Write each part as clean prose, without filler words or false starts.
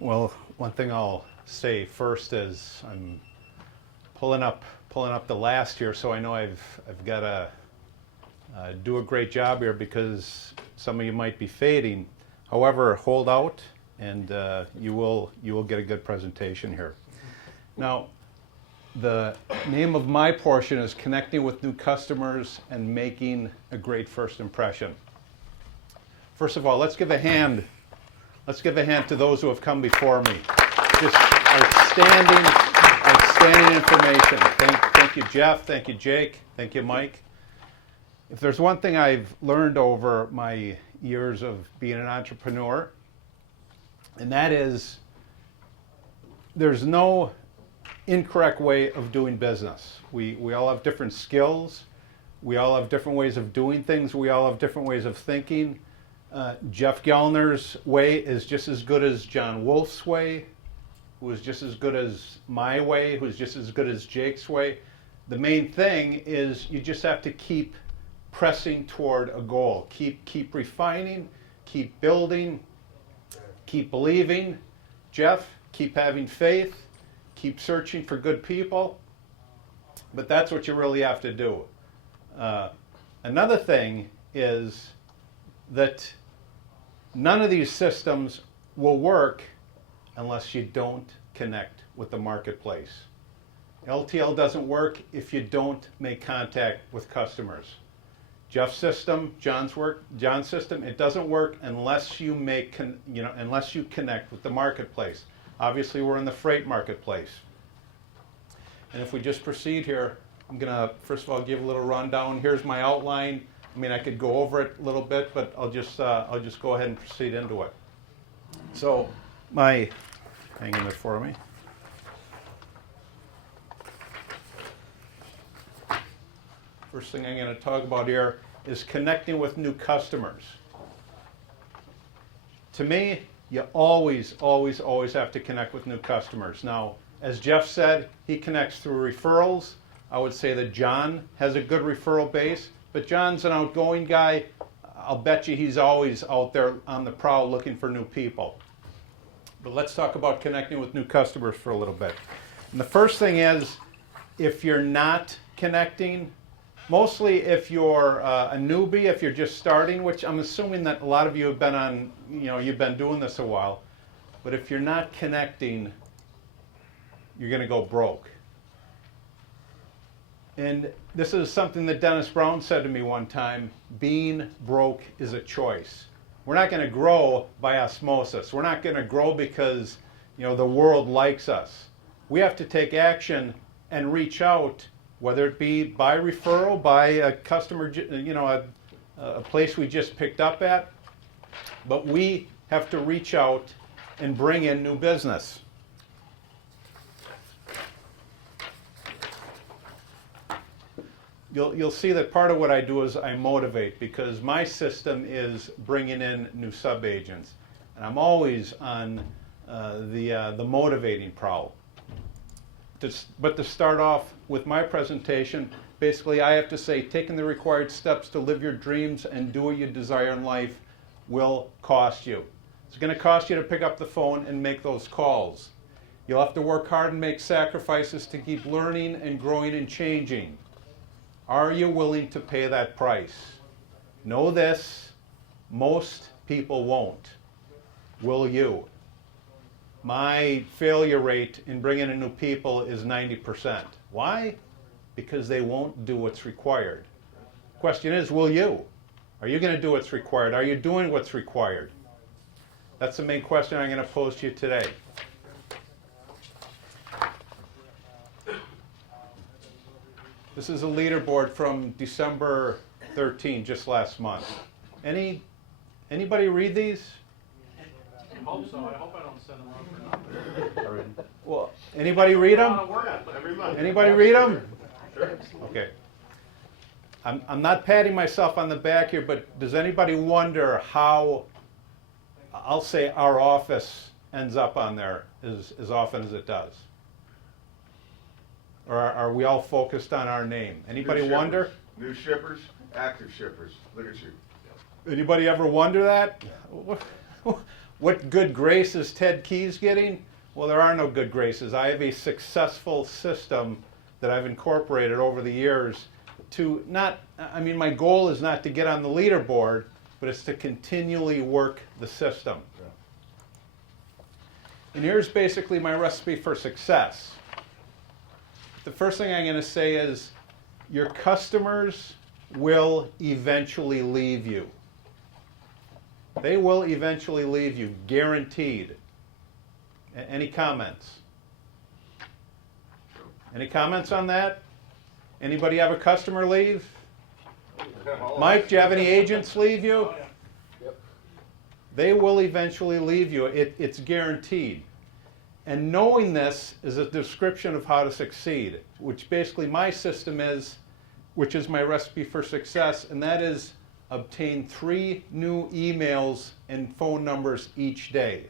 Well, one thing I'll say first is I'm pulling up the last here, so I know I've got to do a great job here because some of you might be fading. However, hold out, and you will get a good presentation here. Now, the name of my portion is Connecting with New Customers and Making a Great First Impression. First of all, let's give a hand. Let's give a hand to those who have come before me. Just outstanding information. Thank you, Jeff. Thank you, Jake. Thank you, Mike. If there's one thing I've learned over my years of being an entrepreneur, and that is there's no incorrect way of doing business. We all have different skills. We all have different ways of doing things. We all have different ways of thinking. Jeff Gellner's way is just as good as John Wolf's way, who is just as good as my way, who's just as good as Jake's way. The main thing is you just have to keep pressing toward a goal. Keep refining, keep building, keep believing. Jeff, keep having faith, keep searching for good people. But that's what you really have to do. Another thing is that none of these systems will work unless you don't connect with the marketplace. LTL doesn't work if you don't make contact with customers. Jeff's system, John's system, it doesn't work unless you unless you connect with the marketplace. Obviously, we're in the freight marketplace. And if we just proceed here, I'm going to first of all give a little rundown. Here's my outline. I mean, I could go over it a little bit, but I'll just go ahead and proceed into it. So, hang in there for me. First thing I'm going to talk about here is connecting with new customers. To me, you always have to connect with new customers. Now, as Jeff said, he connects through referrals. I would say that John has a good referral base. But John's an outgoing guy. I'll bet you he's always out there on the prowl looking for new people. But let's talk about connecting with new customers for a little bit. And the first thing is, if you're not connecting, mostly if you're a newbie, if you're just starting, which I'm assuming that a lot of you have been on, you've been doing this a while. But if you're not connecting, you're going to go broke. And this is something that Dennis Brown said to me one time: being broke is a choice. We're not going to grow by osmosis. We're not going to grow because the world likes us. We have to take action and reach out, whether it be by referral, by a customer, a place we just picked up at. But we have to reach out and bring in new business. You'll see that part of what I do is I motivate, because my system is bringing in new sub-agents. And I'm always on the motivating prowl. But to start off with my presentation, basically I have to say taking the required steps to live your dreams and do what you desire in life will cost you. It's going to cost you to pick up the phone and make those calls. You'll have to work hard and make sacrifices to keep learning and growing and changing. Are you willing to pay that price? Know this, most people won't. Will you? My failure rate in bringing in new people is 90%. Why? Because they won't do what's required. Question is, will you? Are you going to do what's required? Are you doing what's required? That's the main question I'm going to pose to you today. This is a leaderboard from December 13, just last month. Anybody read these? I hope so. I hope I don't send them out for nothing. Well, anybody read them? Anybody read them? Sure. Okay. I'm not patting myself on the back here, but does anybody wonder how, I'll say, our office ends up on there as often as it does? Or are we all focused on our name? Anybody wonder? New shippers, active shippers. Look at you. Anybody ever wonder that? What good grace is Ted Keys getting? Well, there are no good graces. I have a successful system that I've incorporated over the years to not, I mean, my goal is not to get on the leaderboard, but it's to continually work the system. And here's basically my recipe for success. The first thing I'm going to say is your customers will eventually leave you. They will eventually leave you, guaranteed. Any comments? Any comments on that? Anybody have a customer leave? Mike, do you have any agents leave you? They will eventually leave you. It's guaranteed. And knowing this is a description of how to succeed, which basically my system is, which is my recipe for success, and that is obtain 3 new emails and phone numbers each day,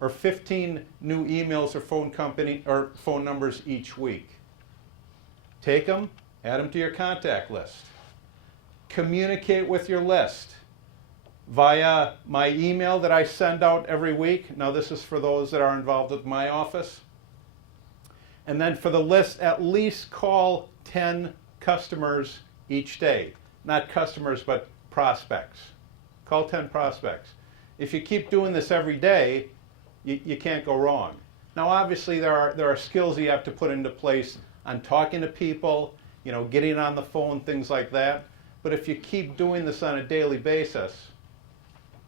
or 15 new emails or phone numbers each week. Take them, add them to your contact list. Communicate with your list via my email that I send out every week. Now this is for those that are involved with my office. And then for the list, at least call 10 customers each day. Not customers, but prospects. Call 10 prospects. If you keep doing this every day, you can't go wrong. Now obviously there are skills you have to put into place on talking to people, getting on the phone, things like that. But if you keep doing this on a daily basis,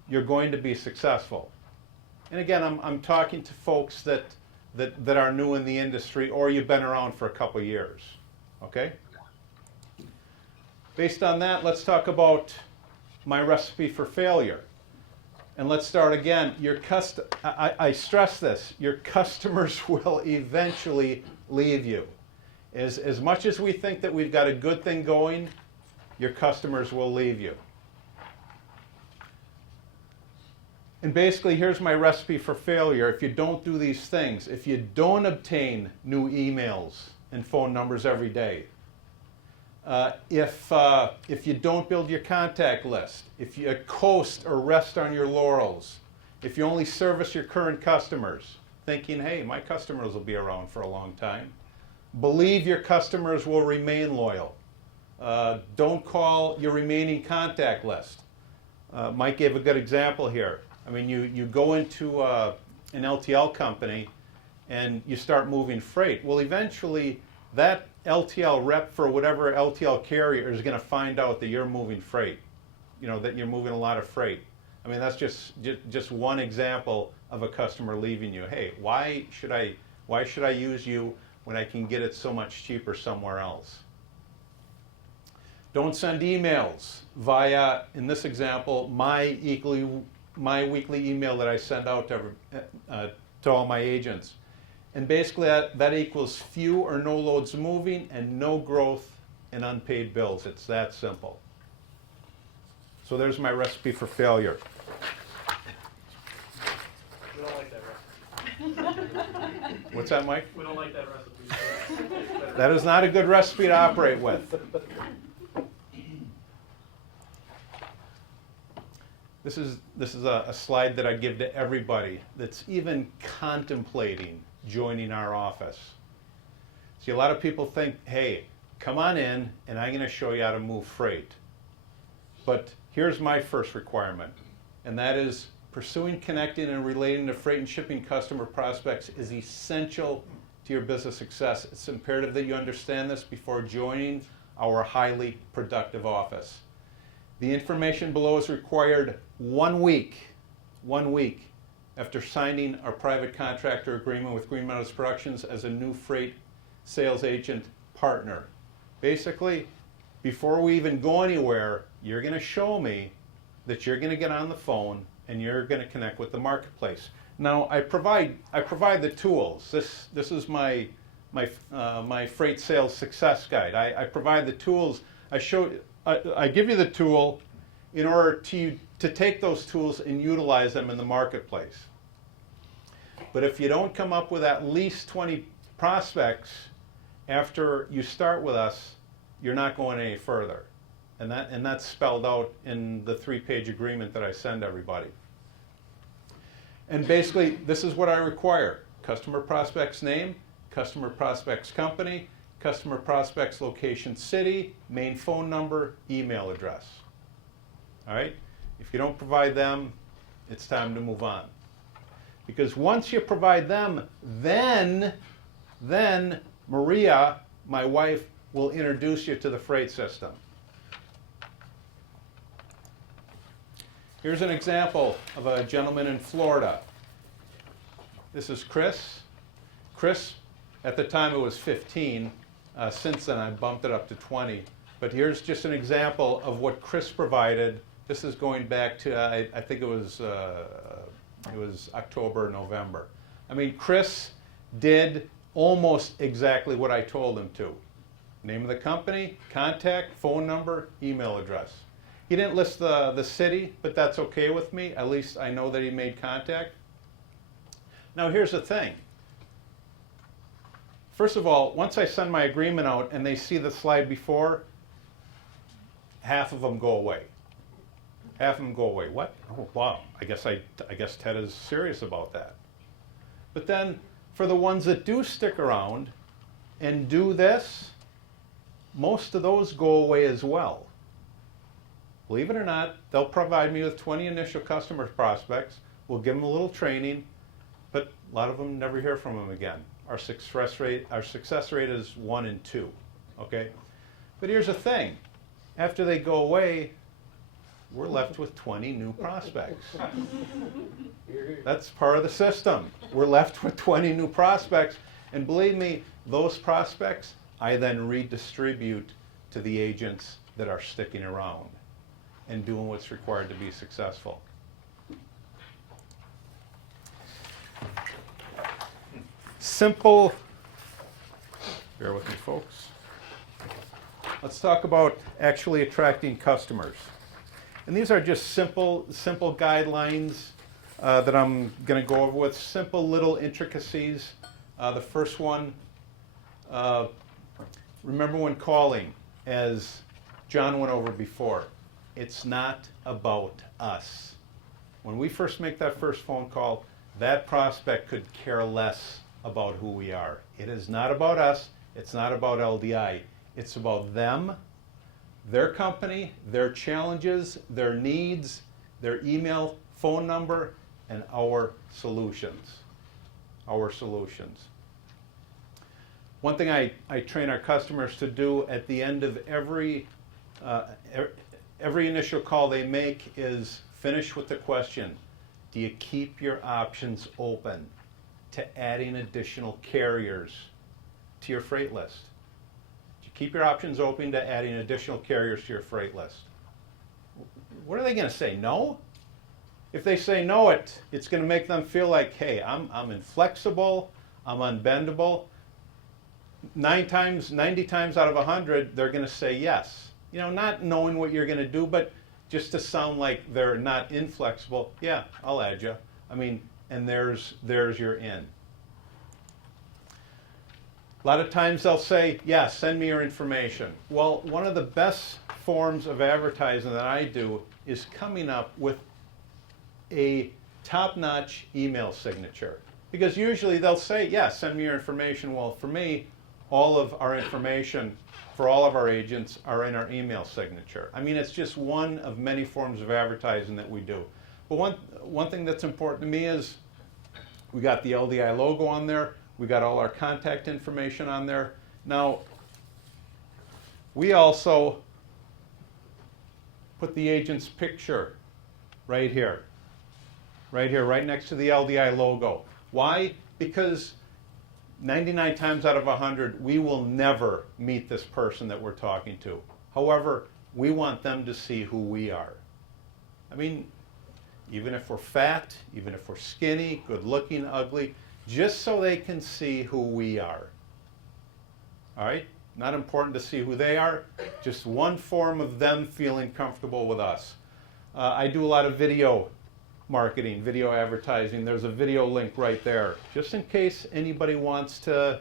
you're going to be successful. And again, I'm talking to folks that are new in the industry, or you've been around for a couple years. Okay? Based on that, let's talk about my recipe for failure. And let's start again. I stress this, your customers will eventually leave you. As much as we think that we've got a good thing going, your customers will leave you. And basically, here's my recipe for failure. If you don't do these things, if you don't obtain new emails and phone numbers every day, if you don't build your contact list, if you coast or rest on your laurels, if you only service your current customers, thinking, hey, my customers will be around for a long time, believe your customers will remain loyal. Don't call your remaining contact list. Mike gave a good example here. I mean, you go into an LTL company and you start moving freight. Well, eventually that LTL rep for whatever LTL carrier is going to find out that you're moving freight, that you're moving a lot of freight. I mean, that's just one example of a customer leaving you. Hey, why should I use you when I can get it so much cheaper somewhere else? Don't send emails via, in this example, my weekly email that I send out to all my agents. And basically that equals few or no loads moving and no growth in unpaid bills. It's that simple. So there's my recipe for failure. We don't like that recipe. What's that, Mike? We don't like that recipe. That is not a good recipe to operate with. This is a slide that I give to everybody that's even contemplating joining our office. See, a lot of people think, hey, come on in and I'm going to show you how to move freight. But here's my first requirement, and that is pursuing, connecting, and relating to freight and shipping customer prospects is essential to your business success. It's imperative that you understand this before joining our highly productive office. The information below is required 1 week after signing our private contractor agreement with Green Meadows Productions as a new freight sales agent partner. Basically, before we even go anywhere, you're going to show me that you're going to get on the phone and you're going to connect with the marketplace. Now, I provide the tools. This is my freight sales success guide. I provide the tools. I give you the tool in order to take those tools and utilize them in the marketplace. But if you don't come up with at least 20 prospects after you start with us, you're not going any further. And that's spelled out in the 3-page agreement that I send everybody. And basically, this is what I require. Customer prospect's name, customer prospect's company, customer prospect's location city, main phone number, email address. All right? If you don't provide them, it's time to move on. Because once you provide them, then Maria, my wife, will introduce you to the freight system. Here's an example of a gentleman in Florida. This is Chris. Chris, at the time it was 15. Since then I bumped it up to 20. But here's just an example of what Chris provided. This is going back to, I think it was October, November. I mean, Chris did almost exactly what I told him to. Name of the company, contact, phone number, email address. He didn't list the city, but that's okay with me. At least I know that he made contact. Now here's the thing. First of all, once I send my agreement out and they see the slide before, half of them go away. Half of them go away. What? Oh, wow. I guess Ted is serious about that. But then for the ones that do stick around and do this, most of those go away as well. Believe it or not, they'll provide me with 20 initial customer prospects. We'll give them a little training, but a lot of them never hear from them again. Our success rate is 1 in 2. Okay? But here's the thing. After they go away, we're left with 20 new prospects. That's part of the system. We're left with 20 new prospects. And believe me, those prospects I then redistribute to the agents that are sticking around and doing what's required to be successful. Simple, bear with me folks. Let's talk about actually attracting customers. And these are just simple guidelines that I'm going to go over with, simple little intricacies. The first one, remember when calling, as John went over before, it's not about us. When we first make that first phone call, that prospect could care less about who we are. It is not about us. It's not about LDI. It's about them, their company, their challenges, their needs, their email, phone number, and our solutions. Our solutions. One thing I train our customers to do at the end of every initial call they make is finish with the question, do you keep your options open to adding additional carriers to your freight list? Do you keep your options open to adding additional carriers to your freight list? What are they going to say? No? If they say no, it's going to make them feel like, hey, I'm inflexible, I'm unbendable. 90 times out of 100, they're going to say yes. You know, not knowing what you're going to do, but just to sound like they're not inflexible. Yeah, I'll add you. I mean, and there's your in. A lot of times they'll say, yeah, send me your information. Well, one of the best forms of advertising that I do is coming up with a top-notch email signature. Because usually they'll say, yeah, send me your information. Well, for me, all of our information for all of our agents are in our email signature. I mean, it's just one of many forms of advertising that we do. But one thing that's important to me is we got the LDI logo on there. We got all our contact information on there. Now, we also put the agent's picture right here. Right here, right next to the LDI logo. Why? Because 99 times out of 100, we will never meet this person that we're talking to. However, we want them to see who we are. I mean, even if we're fat, even if we're skinny, good looking, ugly, just so they can see who we are. All right? Not important to see who they are, just one form of them feeling comfortable with us. I do a lot of video marketing, video advertising. There's a video link right there, just in case anybody wants to,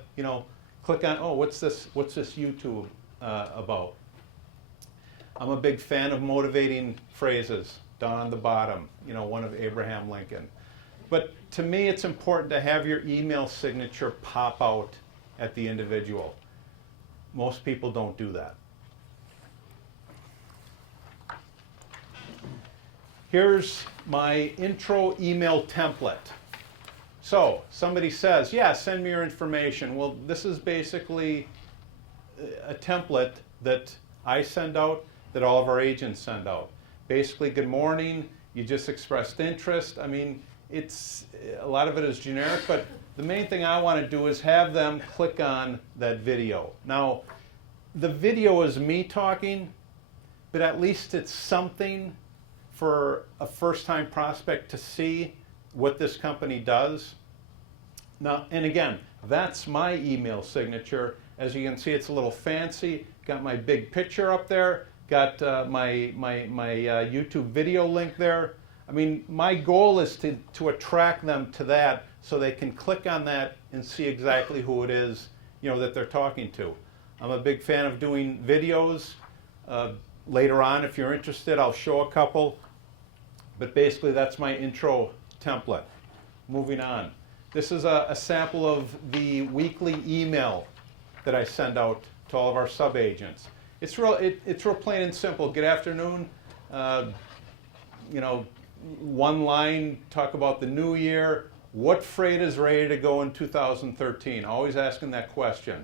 click on, oh, what's this YouTube about? I'm a big fan of motivating phrases down on the bottom, one of Abraham Lincoln. But to me, it's important to have your email signature pop out at the individual. Most people don't do that. Here's my intro email template. So somebody says, yeah, send me your information. Well, this is basically a template that I send out, that all of our agents send out. Basically, good morning, you just expressed interest. I mean, a lot of it is generic, but the main thing I want to do is have them click on that video. Now, the video is me talking, but at least it's something for a first-time prospect to see what this company does. Now, and again, that's my email signature. As you can see, it's a little fancy. Got my big picture up there. Got my YouTube video link there. I mean, my goal is to attract them to that so they can click on that and see exactly who it is, that they're talking to. I'm a big fan of doing videos. Later on, if you're interested, I'll show a couple. But basically, that's my intro template. Moving on. This is a sample of the weekly email that I send out to all of our sub-agents. It's real plain and simple. Good afternoon. One line, talk about the new year. What freight is ready to go in 2013? Always asking that question.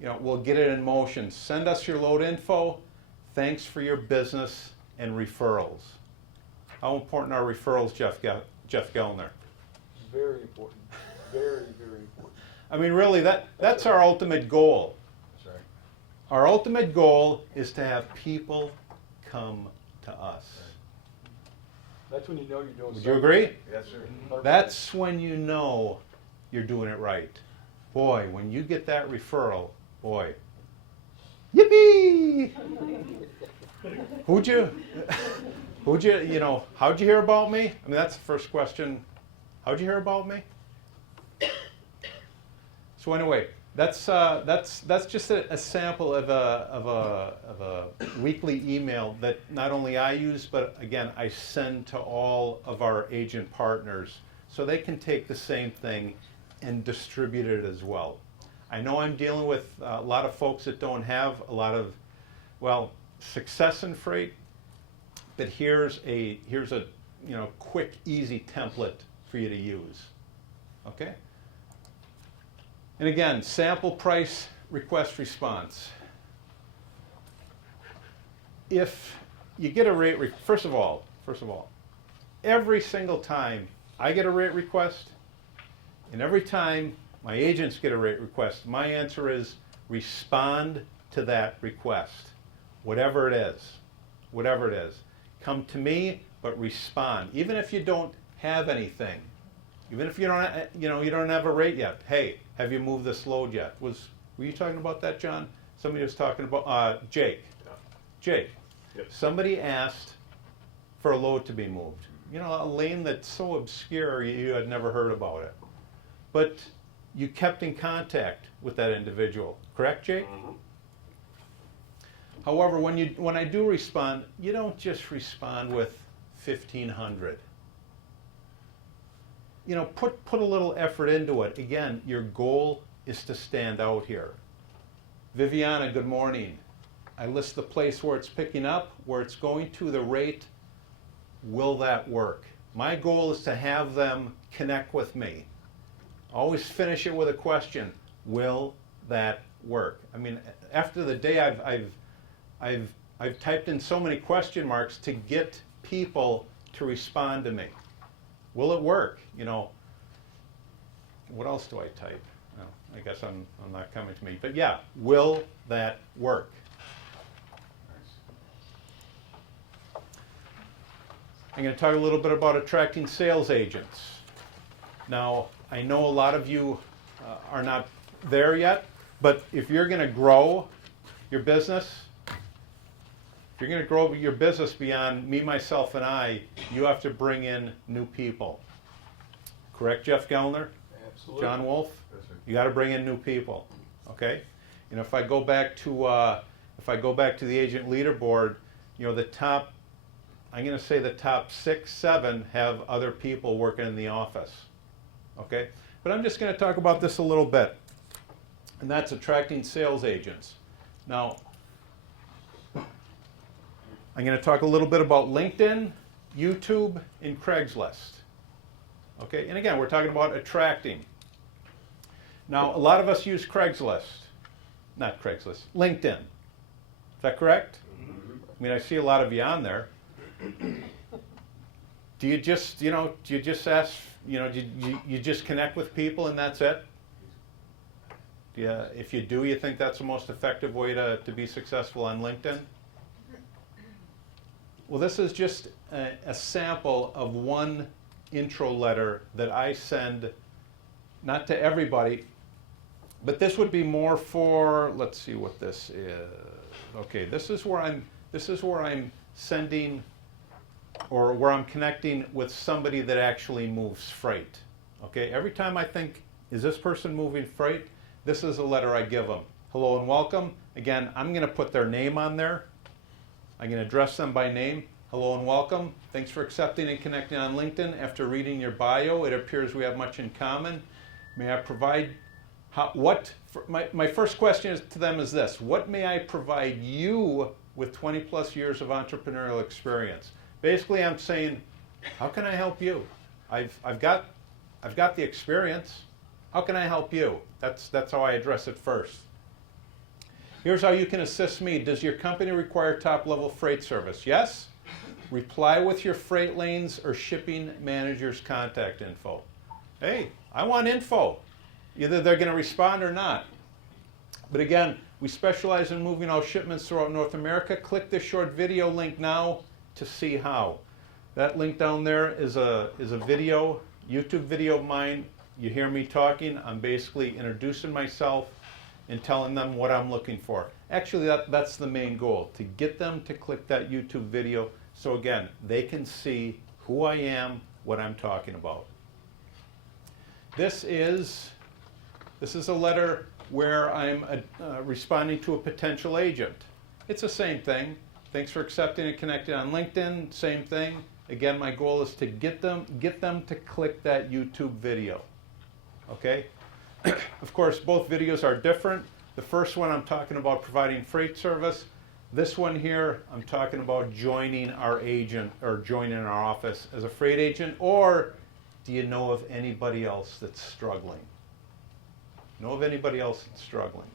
We'll get it in motion. Send us your load info. Thanks for your business and referrals. How important are referrals, Jeff Gellner? Very important. Very, very important. I mean, really, that's our ultimate goal. That's right. Our ultimate goal is to have people come to us. That's when you know you're doing Would you agree? Yes, sir. 100%. That's when you know you're doing it right. Boy, when you get that referral, boy, yippee! how'd you hear about me? I mean, that's the first question. How'd you hear about me? So anyway, that's just a sample of a weekly email that not only I use, but again, I send to all of our agent partners so they can take the same thing and distribute it as well. I know I'm dealing with a lot of folks that don't have a lot of, success in freight, but here's a quick, easy template for you to use. Okay? And again, sample price request response. If you get a rate, first of all, every single time I get a rate request, and every time my agents get a rate request, my answer is respond to that request, whatever it is. Come to me, but respond. Even if you don't have anything, even if you don't have a rate yet. Hey, have you moved this load yet? Were you talking about that, John? Somebody was talking about Jake. Yeah. Jake. Yep. Somebody asked for a load to be moved. A lane that's so obscure you had never heard about it. But you kept in contact with that individual, correct, Jake? Mm-hmm. However, when I do respond, you don't just respond with 1,500. Put a little effort into it. Again, your goal is to stand out here. Viviana, good morning. I list the place where it's picking up, where it's going to, the rate. Will that work? My goal is to have them connect with me. Always finish it with a question. Will that work? I mean, after the day I've typed in so many question marks to get people to respond to me. Will it work? What else do I type? No, I guess I'm not coming to me. But yeah, will that work? I'm going to talk a little bit about attracting sales agents. Now, I know a lot of you are not there yet, but if you're going to grow your business, beyond me, myself, and I, you have to bring in new people. Correct, Jeff Gellner? Absolutely. John Wolf? Yes, sir. You got to bring in new people. Okay? If I go back to the agent leaderboard, the top I'm going to say the top 6, 7 have other people working in the office. Okay? But I'm just going to talk about this a little bit. And that's attracting sales agents. Now, I'm going to talk a little bit about LinkedIn, YouTube, and Craigslist. Okay? And again, we're talking about attracting. Now, a lot of us use Craigslist. Not Craigslist, LinkedIn. Is that correct? I mean, I see a lot of you on there. Do you just ask, do you just connect with people and that's it? Yeah, if you do, you think that's the most effective way to be successful on LinkedIn? Well, this is just a sample of one intro letter that I send, not to everybody, but this would be more for, let's see what this is. Okay, this is where I'm sending, or where I'm connecting with somebody that actually moves freight. Okay, every time I think, is this person moving freight? This is a letter I give them. Hello and welcome. Again, I'm going to put their name on there. I'm going to address them by name. Hello and welcome. Thanks for accepting and connecting on LinkedIn. After reading your bio, it appears we have much in common. May I provide, my first question to them is this: what may I provide you with 20 plus years of entrepreneurial experience? Basically, I'm saying, how can I help you? I've got the experience. How can I help you? That's how I address it first. Here's how you can assist me. Does your company require top-level freight service? Yes. Reply with your freight lanes or shipping manager's contact info. Hey, I want info. Either they're going to respond or not. But again, we specialize in moving all shipments throughout North America. Click this short video link now to see how. That link down there is a video, YouTube video of mine. You hear me talking. I'm basically introducing myself and telling them what I'm looking for. Actually, that's the main goal, to get them to click that YouTube video so again, they can see who I am, what I'm talking about. This is a letter where I'm responding to a potential agent. It's the same thing. Thanks for accepting and connecting on LinkedIn. Same thing. Again, my goal is to get them to click that YouTube video. Okay? Of course, both videos are different. The first one I'm talking about providing freight service. This one here, I'm talking about joining our agent or joining our office as a freight agent. Or do you know of anybody else that's struggling? Know of anybody else that's struggling?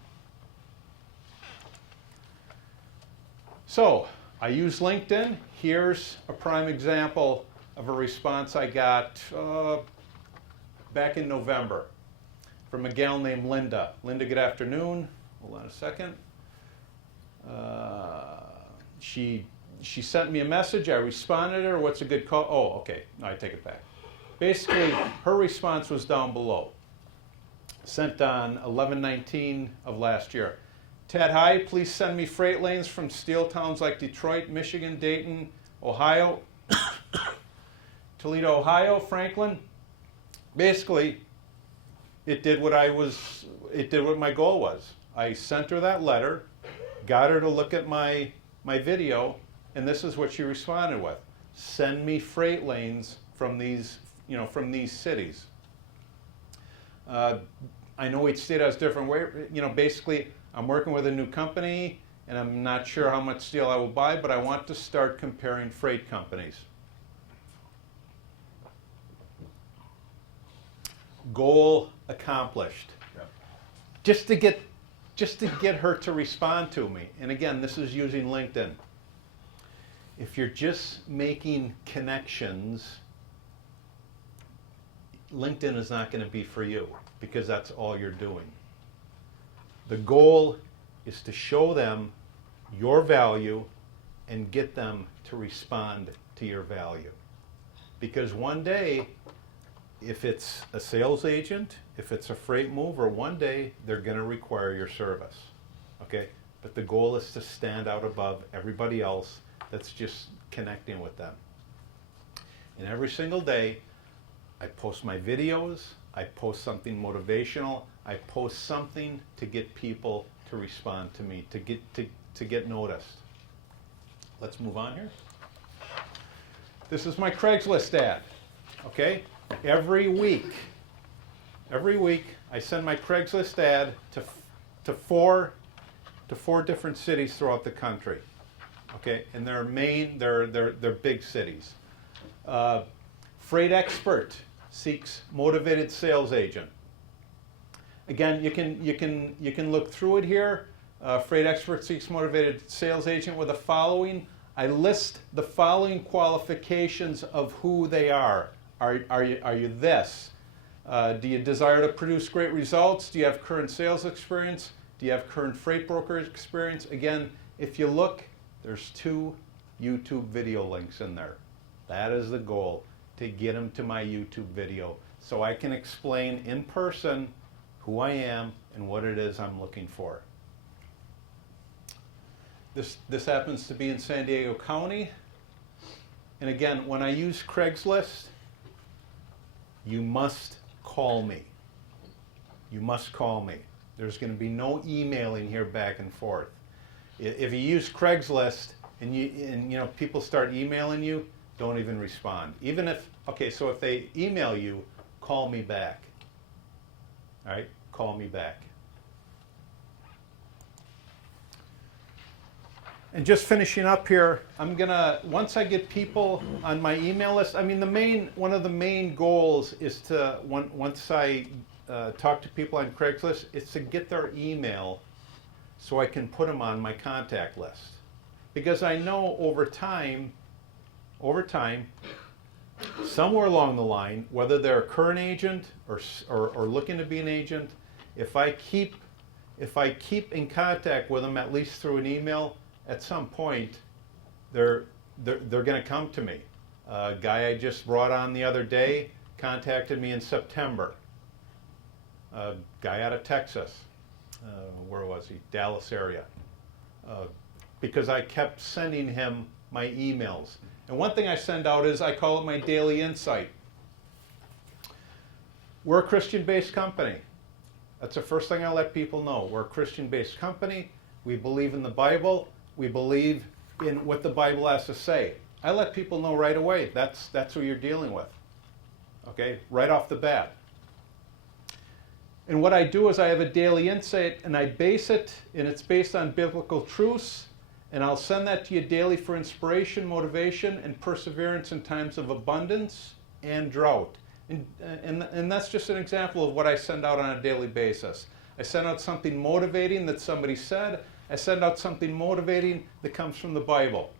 So, I use LinkedIn. Here's a prime example of a response I got back in November from a gal named Linda. Linda, good afternoon. Hold on a second. She sent me a message. I responded to her. What's a good call? Oh, okay. No, I take it back. Basically, her response was down below. Sent on 11/19 of last year. Ted, hi. Please send me freight lanes from steel towns like Detroit, Michigan, Dayton, Ohio, Toledo, Ohio, Franklin. Basically, it did what my goal was. I sent her that letter, got her to look at my video, and this is what she responded with. Send me freight lanes from these cities. I know each state has different way. Basically, I'm working with a new company, and I'm not sure how much steel I will buy, but I want to start comparing freight companies. Goal accomplished. Yep. Just to get her to respond to me. And again, this is using LinkedIn. If you're just making connections, LinkedIn is not going to be for you because that's all you're doing. The goal is to show them your value and get them to respond to your value. Because one day, if it's a sales agent, if it's a freight mover, one day they're going to require your service. Okay? But the goal is to stand out above everybody else that's just connecting with them. And every single day, I post my videos, I post something motivational, I post something to get people to respond to me, to get noticed. Let's move on here. This is my Craigslist ad, okay? Every week, I send my Craigslist ad to four different cities throughout the country, okay? And they're big cities. Freight Expert seeks motivated sales agent. Again, you can look through it here. Freight Expert seeks motivated sales agent with the following. I list the following qualifications of who they are. Are you this? Do you desire to produce great results? Do you have current sales experience? Do you have current freight broker experience? Again, if you look, there's 2 YouTube video links in there. That is the goal, to get them to my YouTube video so I can explain in person who I am and what it is I'm looking for. This happens to be in San Diego County. And again, when I use Craigslist, you must call me. You must call me. There's going to be no emailing here back and forth. If you use Craigslist and people start emailing you, don't even respond. Even if, so if they email you, call me back. All right? Call me back. And just finishing up here, I'm gonna, once I get people on my email list, one of the main goals is to, once I talk to people on Craigslist, is to get their email so I can put them on my contact list. Because I know over time, somewhere along the line, whether they're a current agent or looking to be an agent, if I keep in contact with them at least through an email, at some point, they're going to come to me. A guy I just brought on the other day contacted me in September. A guy out of Texas. Where was he? Dallas area. Because I kept sending him my emails. And one thing I send out is, I call it my daily insight. We're a Christian-based company. That's the first thing I let people know. We're a Christian-based company. We believe in the Bible. We believe in what the Bible has to say. I let people know right away. That's who you're dealing with. Okay? Right off the bat. And what I do is I have a daily insight, and I base it, and it's based on biblical truths, and I'll send that to you daily for inspiration, motivation, and perseverance in times of abundance and drought. And that's just an example of what I send out on a daily basis. I send out something motivating that somebody said. I send out something motivating that comes from the Bible.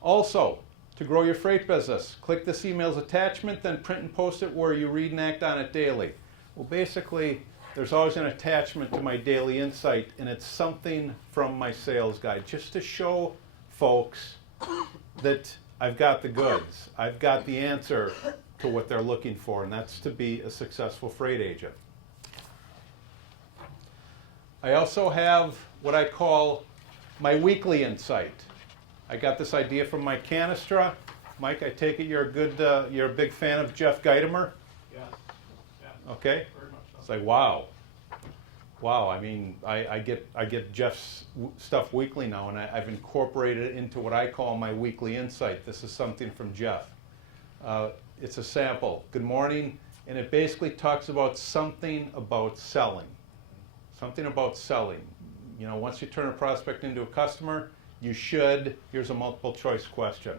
Also, to grow your freight business, click this email's attachment, then print and post it where you read and act on it daily. Well, basically, there's always an attachment to my daily insight, and it's something from my sales guide, just to show folks that I've got the goods. I've got the answer to what they're looking for, and that's to be a successful freight agent. I also have what I call my weekly insight. I got this idea from Mike Canestra. Mike, I take it you're a big fan of Jeff Geidemer? Yes. Yes. Okay. Very much so. It's like, wow. I mean, I get Jeff's stuff weekly now, and I've incorporated it into what I call my weekly insight. This is something from Jeff. It's a sample. Good morning, and it basically talks about something about selling. Something about selling. You know, once you turn a prospect into a customer, you should, here's a multiple choice question.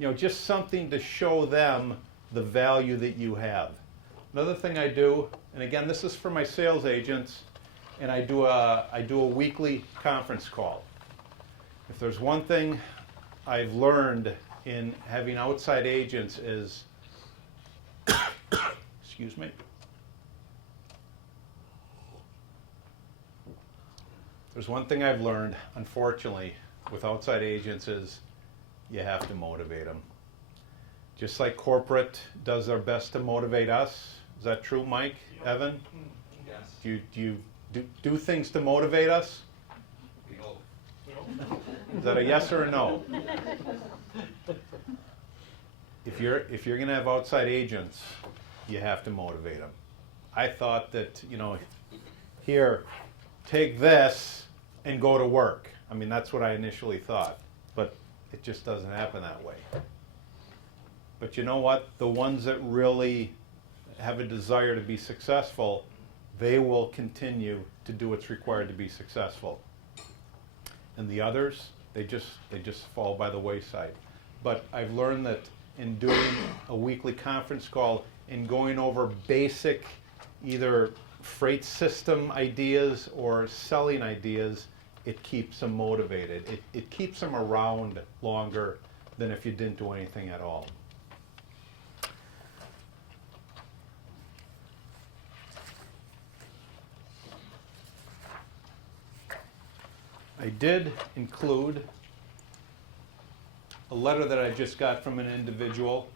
You know, just something to show them the value that you have. Another thing I do, and again, this is for my sales agents, and I do a weekly conference call. If there's one thing I've learned in having outside agents is, excuse me, there's one thing I've learned, unfortunately, with outside agents is you have to motivate them. Just like corporate does their best to motivate us. Is that true, Mike, Evan? Yes. Do you do things to motivate us? We hope. Is that a yes or a no? If you're going to have outside agents, you have to motivate them. I thought that, you know, here, take this and go to work. I mean, that's what I initially thought. But It just doesn't happen that way. But you know what? The ones that really have a desire to be successful, they will continue to do what's required to be successful. And the others, they just fall by the wayside. But I've learned that in doing a weekly conference call, in going over basic either freight system ideas or selling ideas, it keeps them motivated. It keeps them around longer than if you didn't do anything at all. I did include a letter that I just got from an individual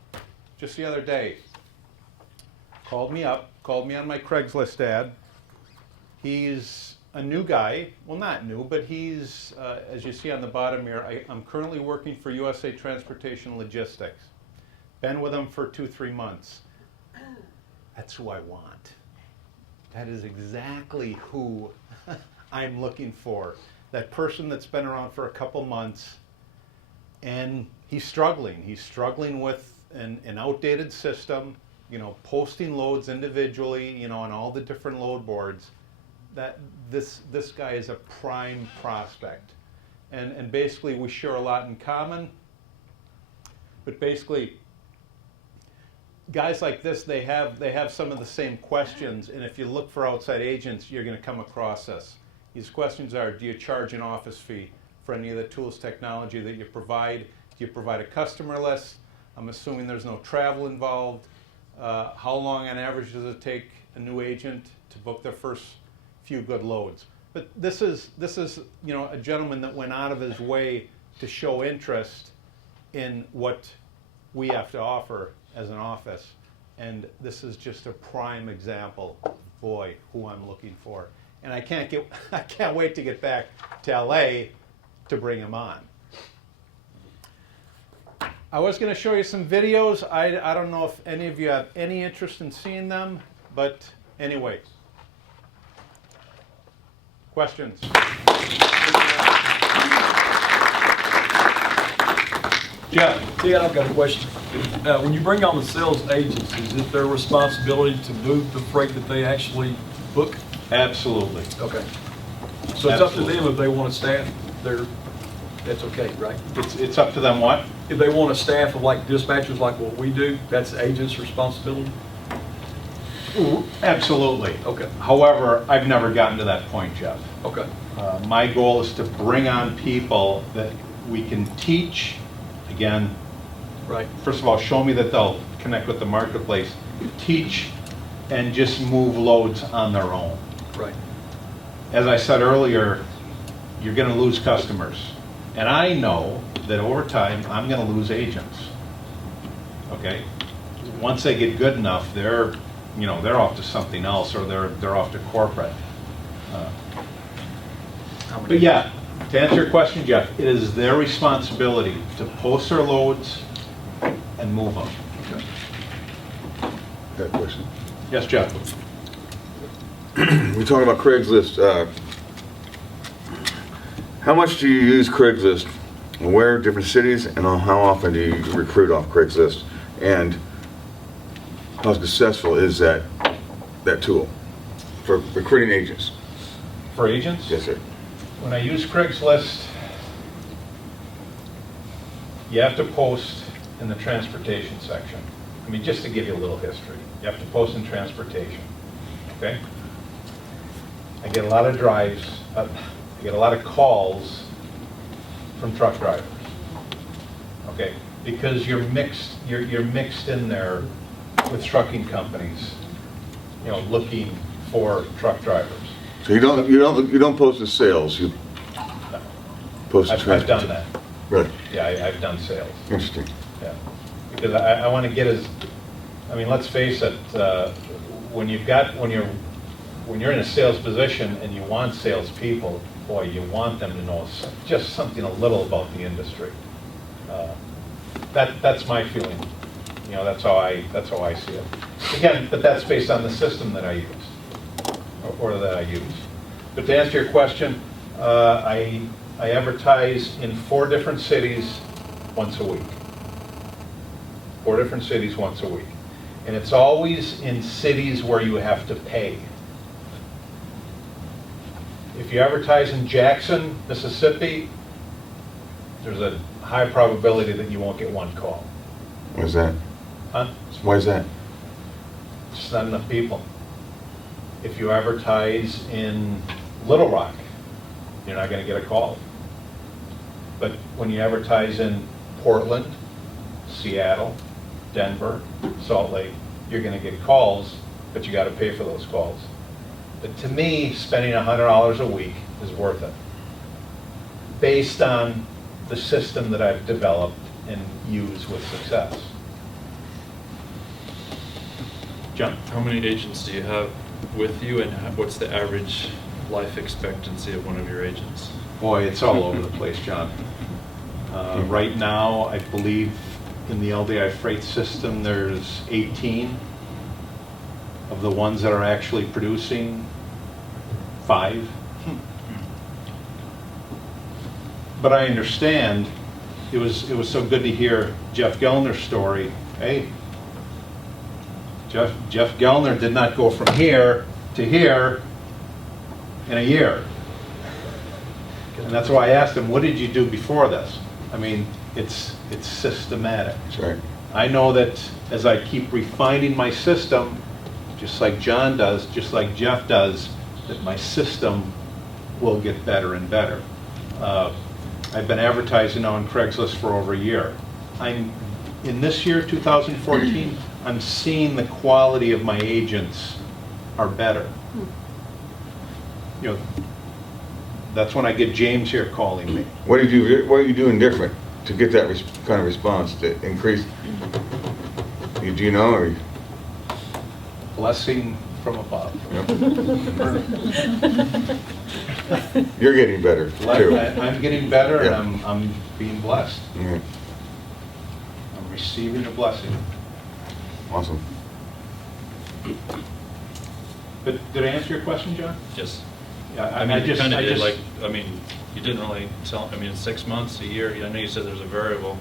just the other day. Called me on my Craigslist ad. He's a new guy, well not new, but he's, as you see on the bottom here, I'm currently working for USA Transportation Logistics. Been with them for 2-3 months. That's who I want. That is exactly who I'm looking for. That person that's been around for a couple months, and he's struggling. He's struggling with an outdated system, you know, posting loads individually, you know, on all the different load boards. That this guy is a prime prospect. And basically we share a lot in common, but basically guys like this, they have some of the same questions, and if you look for outside agents, you're going to come across this. These questions are, do you charge an office fee for any of the tools, technology that you provide? Do you provide a customer list? I'm assuming there's no travel involved. How long on average does it take a new agent to book their first few good loads? But this is you know, a gentleman that went out of his way to show interest in what we have to offer as an office. And this is just a prime example of, boy, who I'm looking for. And I can't wait to get back to LA to bring him on. I was going to show you some videos. I don't know if any of you have any interest in seeing them, but anyway. Questions? Jeff, yeah, I've got a question. When you bring on the sales agents, is it their responsibility to move the freight that they actually book? Absolutely. Okay. So it's up to them if they want to staff that's okay, right? It's up to them what? If they want a staff of like dispatchers like what we do, that's the agent's responsibility? Absolutely. Okay. However, I've never gotten to that point, Jeff. Okay. My goal is to bring on people that we can teach. Again, Right. first of all, show me that they'll connect with the marketplace, teach, and just move loads on their own. Right. As I said earlier, you're going to lose customers. And I know that over time, I'm going to lose agents. Okay? Once they get good enough, they're off to something else, or they're off to corporate. But yeah, to answer your question, Jeff, it is their responsibility to post their loads and move them. Okay. Got a question. Yes, Jeff? We're talking about Craigslist. How much do you use Craigslist? Where, different cities, and how often do you recruit off Craigslist? And how successful is that tool for recruiting agents? For agents? Yes, sir. When I use Craigslist, you have to post in the transportation section. I mean, just to give you a little history, you have to post in transportation, okay? I get a lot of drives, I get a lot of calls from truck drivers, okay? Because you're mixed in there with trucking companies, you know, looking for truck drivers. So you don't post in sales. You post in I've done that. Right. Yeah, I've done sales. Interesting. Yeah, because I want to get I mean, let's face it, when you're in a sales position and you want salespeople, boy, you want them to know just something a little about the industry. That's my feeling. You know, that's how I see it. Again, but that's based on the system that I use, or that I use. But to answer your question, I advertise in 4 different cities once a week. 4 different cities once a week. And it's always in cities where you have to pay. If you advertise in Jackson, Mississippi, there's a high probability that you won't get one call. What's that? Huh? Why is that? Just not enough people. If you advertise in Little Rock, you're not going to get a call. But when you advertise in Portland, Seattle, Denver, Salt Lake, you're going to get calls, but you got to pay for those calls. But to me, spending $100 a week is worth it, based on the system that I've developed and use with success. John? How many agents do you have with you, and what's the average life expectancy of one of your agents? Boy, it's all over the place, John. Right now, I believe in the LDI freight system, there's 18 of the ones that are actually producing 5. But I understand, it was so good to hear Jeff Gellner's story. Hey, Jeff Gellner did not go from here to here in a year. And that's why I asked him, what did you do before this? I mean, it's systematic. That's right. I know that as I keep refining my system, just like John does, just like Jeff does, that my system will get better and better. I've been advertising on Craigslist for over a year. In this year, 2014, I'm seeing the quality of my agents are better. You know, that's when I get James here calling me. What are you doing different to get that kind of response, to increase? Do you know, or? Blessing from above. You're getting better, too. I'm getting better, and Yeah. I'm being blessed. Yeah. I'm receiving a blessing. Awesome. But did I answer your question, John? Yes. Yeah, I mean, you kind of did, like, I mean, you didn't really tell, I mean, 6 months, a year, I know you said there's a variable,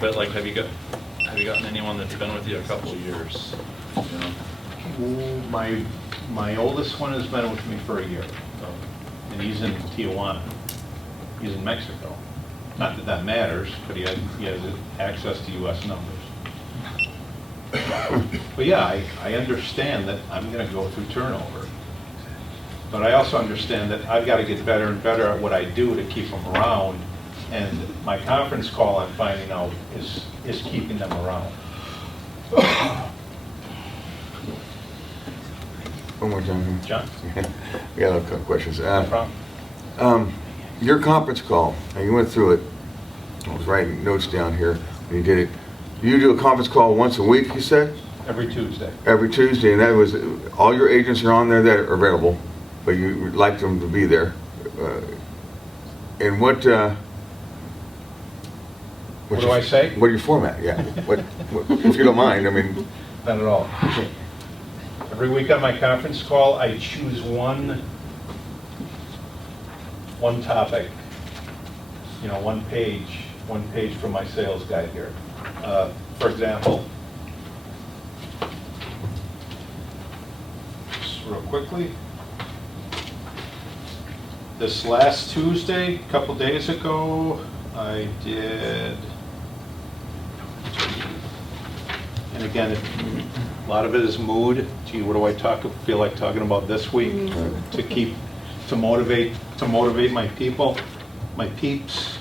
but like, have you gotten anyone that's been with you a couple of years? You know? My oldest one has been with me for a year, Oh, and he's in Tijuana. He's in Mexico. Not that that matters, but he has access to U.S. numbers. But yeah, I understand that I'm going to go through turnover. But I also understand that I've got to get better and better at what I do to keep them around. And my conference call, I'm finding out, is keeping them around. One more time. John? We got a couple questions. No problem. Your conference call, and you went through it. I was writing notes down here when you did it. You do a conference call once a week, you said? Every Tuesday. Every Tuesday, and that was, all your agents are on there that are available, but you would like them to be there. And what What do I say? What your format, yeah. What, if you don't mind, I mean. Not at all. Every week on my conference call, I choose one topic, you know, one page from my sales guide here. For example, just real quickly, this last Tuesday, a couple days ago, I did, and again, a lot of it is mood. Gee, what do I feel like talking about this week to motivate my people, my peeps.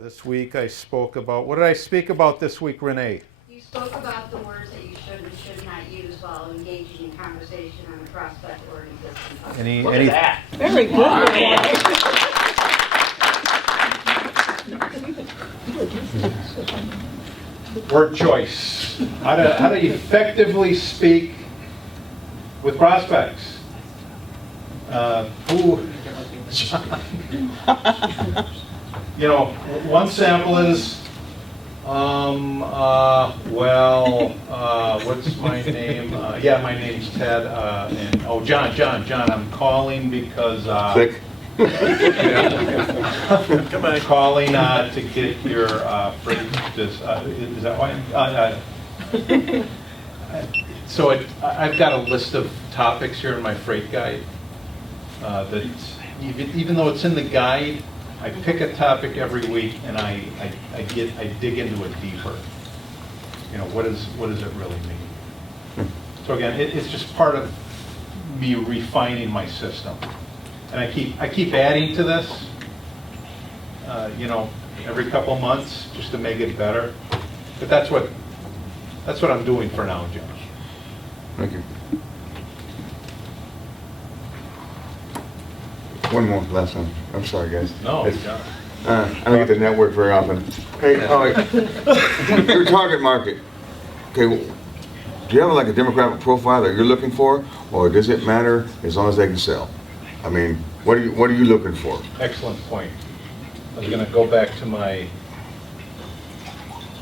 This week I spoke about, what did I speak about this week, Renee? You spoke about the words that you should and should not use while engaging in conversation on a prospect or an existing customer. Any Very good. word choice. How to effectively speak with prospects. You know, one sample is, what's my name? Yeah, my name's Ted, and, John, I'm calling because, Click. Come on. Calling to get your freight, is that why? So I've got a list of topics here in my freight guide that even though it's in the guide, I pick a topic every week and I dig into it deeper. You know, what does it really mean? So again, it's just part of me refining my system. And I keep adding to this, you know, every couple months just to make it better. But that's what I'm doing for now, Jim. Thank you. One more, last one. I'm sorry, guys. No, It's- John. I don't get to network very often. Hey, all right. Your target market. Okay, do you have like a demographic profile that you're looking for, or does it matter as long as they can sell? I mean, what are you looking for? Excellent point. I was going to go back to my,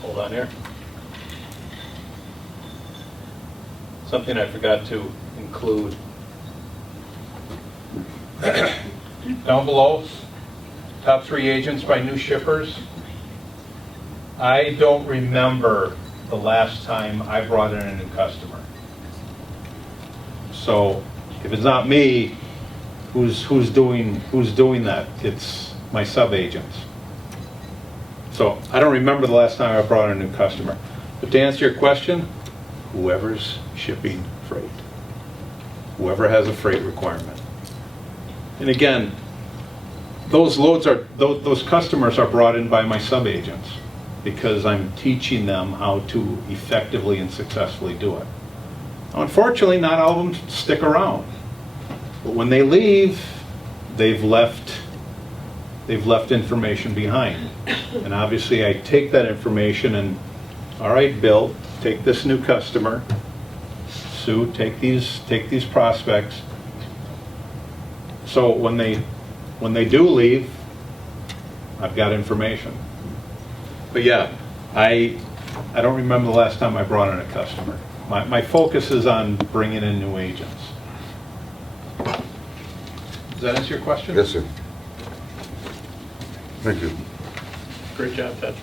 hold on here. Something I forgot to include. Down below, top 3 agents by new shippers. I don't remember the last time I brought in a new customer. So if it's not me, who's doing that? It's my sub-agents. So I don't remember the last time I brought in a new customer. But to answer your question, whoever's shipping freight, whoever has a freight requirement. And again, those customers are brought in by my sub-agents because I'm teaching them how to effectively and successfully do it. Unfortunately, not all of them stick around. But when they leave, they've left information behind. And obviously I take that information and, all right, Bill, take this new customer. Sue, take these prospects. So when they do leave, I've got information. But yeah, I don't remember the last time I brought in a customer. My focus is on bringing in new agents. Does that answer your question? Yes, sir. Thank you. Great job, Ted.